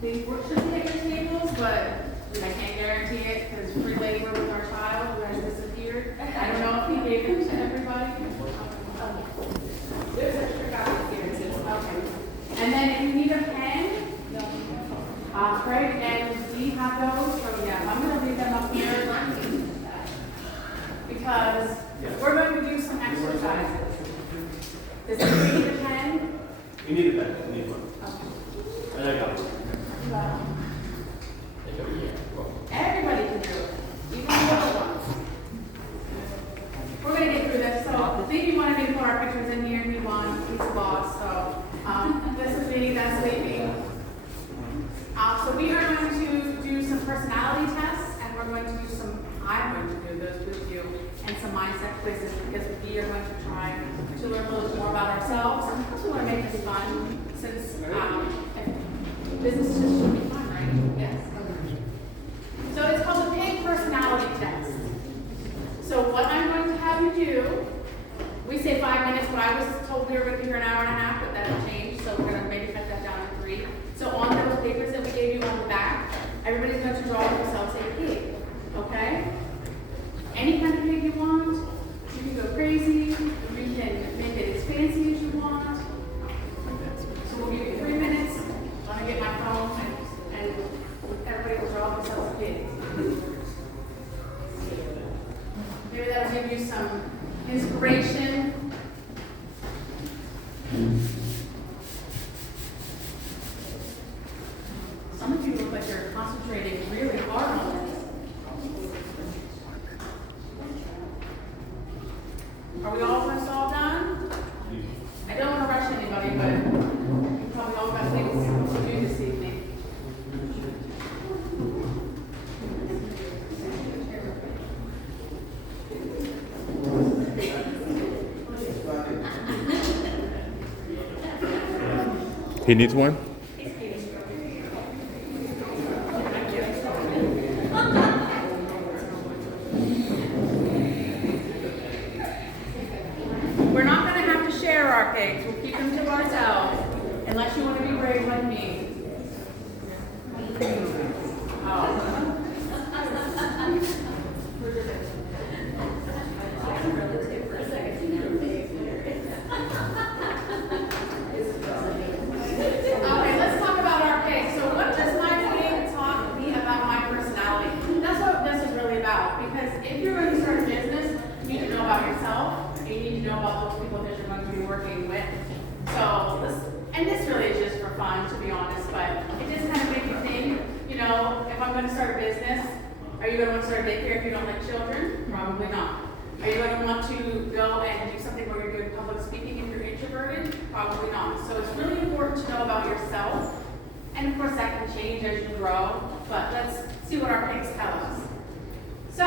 They should take your tables, but I can't guarantee it because free labor with our child who has disappeared. I don't know if he gave them to everybody. There's extra copies here too. Okay. And then if you need a pen, Craig and Dee have those. So yeah, I'm going to leave them up here because we're going to do some exercises. Does anybody need a pen? You need a pen. You need one. Okay. And I got one. Everybody can do it, even the little ones. We're going to get through this. So I think you wanted me to put our pictures in here. He won. He's the boss. So this is me. That's leaving. So we are going to do some personality tests, and we're going to do some. I'm going to do those with you, and some mindset quizzes because we are going to try to learn a little bit more about ourselves. And also want to make this fun since business should be fun, right? Yes. So it's called the PIG personality test. So what I'm going to have you do, we say 5 minutes, but I was told we were going to be here an hour and a half, but that'll change. So we're going to maybe cut that down to 3. So on those papers that we gave you on the back, everybody's going to draw themselves a pig. Okay? Any kind of pig you want. You can go crazy. You can make it as fancy as you want. So we'll give you 3 minutes. I'm going to get my phone and everybody will draw themselves a pig. Maybe that'll give you some inspiration. Some of you look like you're concentrating really hard on this. Are we all almost all done? I don't want to rush anybody, but you probably all got things to do this evening. He needs one? We're not going to have to share our pigs. We'll keep them to ourselves, unless you want to be brave like me. Okay, let's talk about our pigs. So what does my pig talk to me about my personality? That's what this is really about. Because if you're going to start a business, you need to know about yourself. And you need to know about those people that you're going to be working with. So this really is just for fun, to be honest. But it just kind of makes you think, you know, if I'm going to start a business, are you going to want to start a daycare if you don't like children? Probably not. Are you going to want to go and do something where you're doing public speaking if you're introverted? Probably not. So it's really important to know about yourself. And of course that can change as you grow. But let's see what our pigs tell us. So,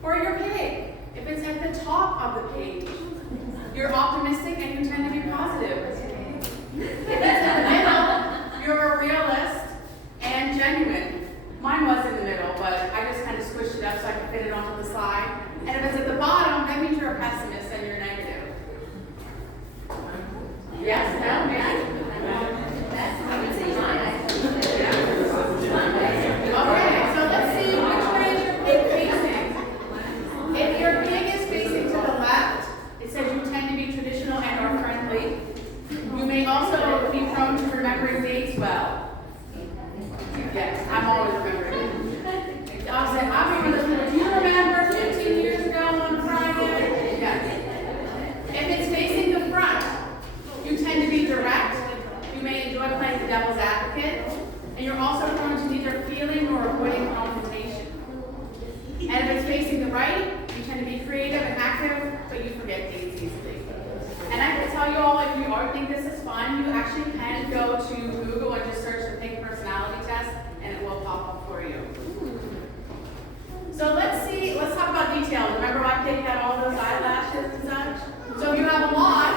for your pig, if it's at the top of the page, you're optimistic and you tend to be positive. If it's in the middle, you're a realist and genuine. Mine was in the middle, but I just kind of squished it up so I could fit it onto the side. And if it's at the bottom, that means you're a pessimist and you're negative. Yes? No? Maybe? Okay, so let's see which way is your pig facing. If your pig is facing to the left, it says you tend to be traditional and are friendly. You may also be prone to remembering dates well. Yes, I'm always remembering. I'll say, I remember, do you remember 15 years ago on Friday? Yes. If it's facing the front, you tend to be direct. You may enjoy playing the devil's advocate. And you're also prone to neither feeling nor avoiding confrontation. And if it's facing the right, you tend to be creative and active, but you forget things easily. And I can tell you all, if you are think this is fun, you actually can go to Google and just search the pig personality test, and it will pop up for you. So let's talk about details. Remember my pig had all those eyelashes and such? So you have a lot.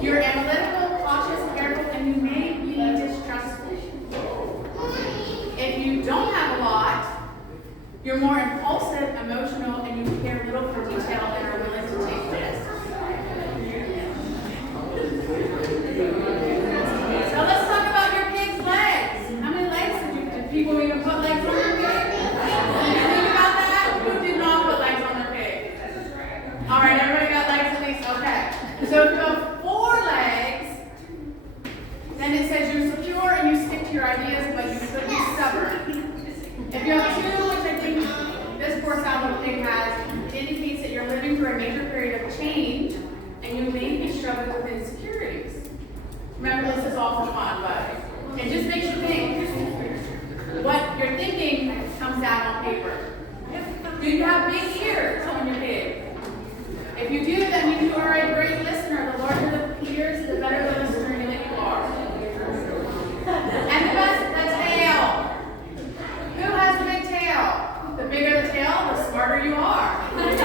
You're analytical, cautious, careful, and you may be distrustful. If you don't have a lot, you're more impulsive, emotional, and you care little for detail and are willing to take risks. So let's talk about your pig's your ideas, but you should be stubborn. If you have 2, which I think this poor sound thing has, it indicates that you're living through a major period of change, and you may be struggling with insecurities. Remember, this is all for fun, but it just makes you think. What you're thinking comes down on paper. Do you have big ears when you're big? If you do, that means you are a great listener. The larger the ears, the better the listener you are. And the best, the tail. Who has a big tail? The bigger the tail, the smarter you are. Everybody's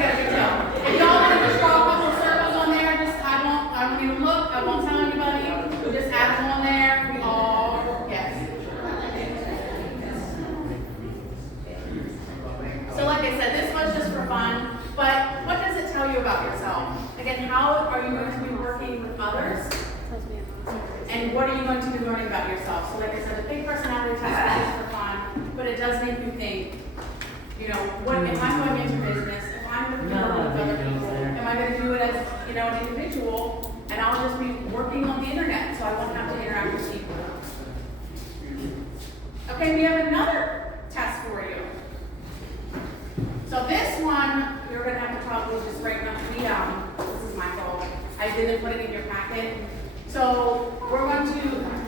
got a big tail. If y'all want to just draw a couple circles on there, I won't even look, I won't tell anybody. We'll just add them on there. We all guess. So like I said, this was just for fun, but what does it tell you about yourself? Again, how are you going to be working with others? And what are you going to be learning about yourself? So like I said, the big personality test is for fun, but it does make you think, you know, what if I'm going into business, if I'm going to be working with other people, am I going to do it as, you know, an individual, and I'll just be working on the internet, so I won't have to interact with people. Okay, we have another test for you. So this one, you're going to have to probably just write down this is my fault. I didn't put it in your packet. So we're going to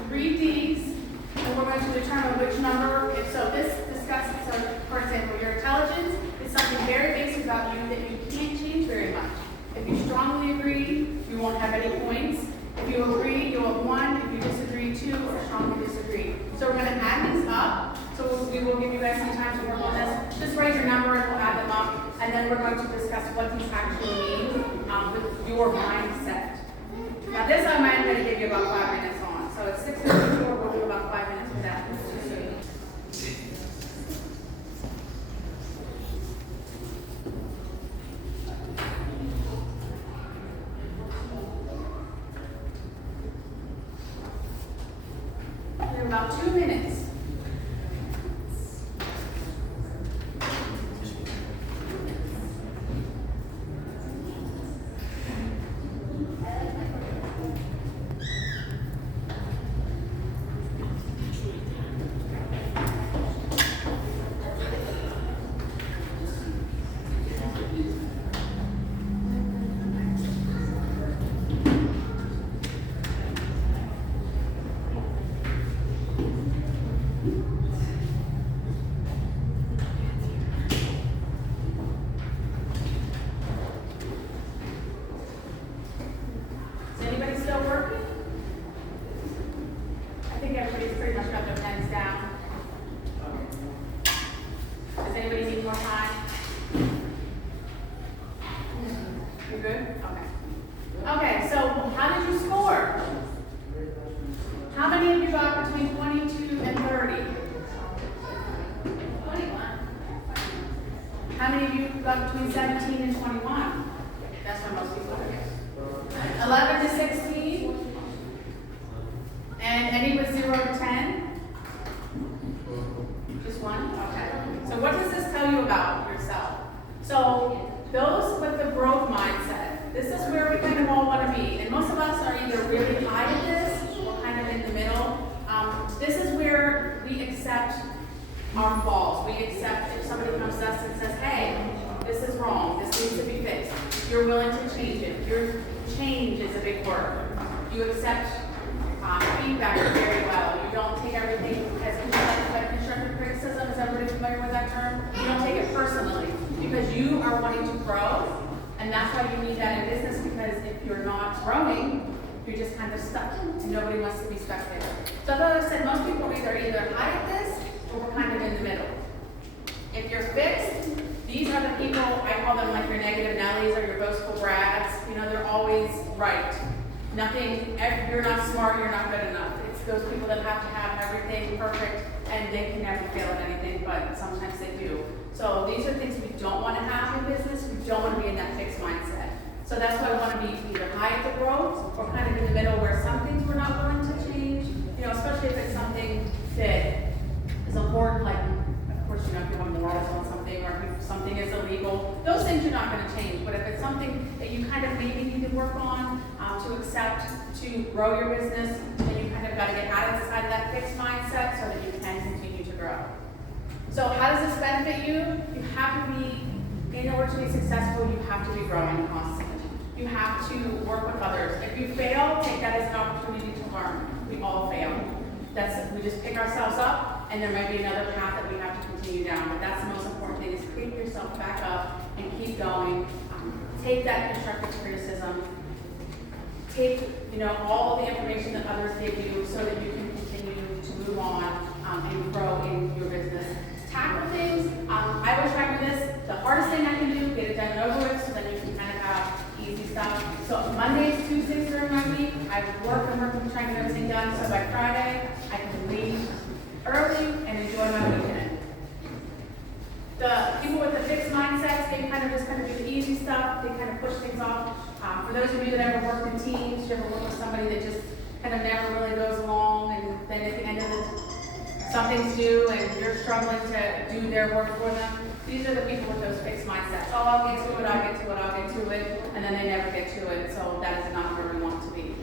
read these, and we're going to determine which number. And so this discusses, so for example, your intelligence is something very basic about you that you can't change very much. If you strongly agree, you won't have any points. If you agree, you'll have 1. If you disagree, 2, or strongly disagree. So we're going to add these up. So we will give you guys some time to work on this. Just write your number and we'll add them up. And then we're going to discuss what these actually mean with your mindset. Now this I'm going to give you about 5 minutes on. So it's 6:54, we'll do about 5 minutes with that. In about 2 minutes. How many of you got between 17 and 21? That's what most people get. 11 to 16? And any with 0 to 10? Just 1? Okay. So what does this tell you about yourself? So those with the growth mindset, this is where we kind of all want to be. And most of us are either really high at this or kind of in the middle. This is where we accept our faults. We accept if somebody comes to us and says, hey, this is wrong, this needs to be fixed. You're willing to change it. Your change is a big word. You accept feedback very well. You don't take everything as constructive criticism. Is everybody familiar with that term? You don't take it personally because you are wanting to grow, and that's why you need that in business, because if you're not growing, you're just kind of stuck, and nobody wants to be stuck there. So as I said, most people are either high at this or we're kind of in the middle. If you're fixed, these are the people, I call them like your negative Nellies or your boastful brags. You know, they're always right. Nothing, you're not smart, you're not good enough. It's those people that have to have everything perfect and they can never fail at anything, but sometimes they do. So these are things we don't want to have in business. We don't want to be in that fixed mindset. So that's why I want to be either high at the growth or kind of in the middle where some things we're not willing to change. You know, especially if it's something that is important, like, of course, you know, if you want morals on something or if something is illegal, those things you're not going to change. But if it's something that you kind of maybe need to work on to accept, to grow your business, then you kind of you've got to get out of that fixed mindset so that you can continue to grow. So how does this benefit you? You have to be, in order to be successful, you have to be growing constantly. You have to work with others. If you fail, take that as an opportunity to learn. We all fail. We just pick ourselves up, and there might be another path that we have to continue down. But that's the most important thing, is pick yourself back up and keep going. Take that constructive criticism. Take, all the information that others give you so that you can continue to move on and grow in your business. Tackle things. I always try to do this. The hardest thing I can do, get it done and over with, so then you can kind of have easy stuff. So Mondays, Tuesdays during my week, I work and trying to get everything done. So by Friday, I can leave early and enjoy my weekend. The people with the fixed mindsets, they kind of do the easy stuff. They kind of push things off. For those of you that ever work in teams, you ever work with somebody that just kind of never really goes along, and then at the end of it, something's due and you're struggling to do their work for them. These are the people with those fixed mindsets. Oh, I'll get to it, I'll get to it, I'll get to it, and then they never get to it. So that is not where we want to be.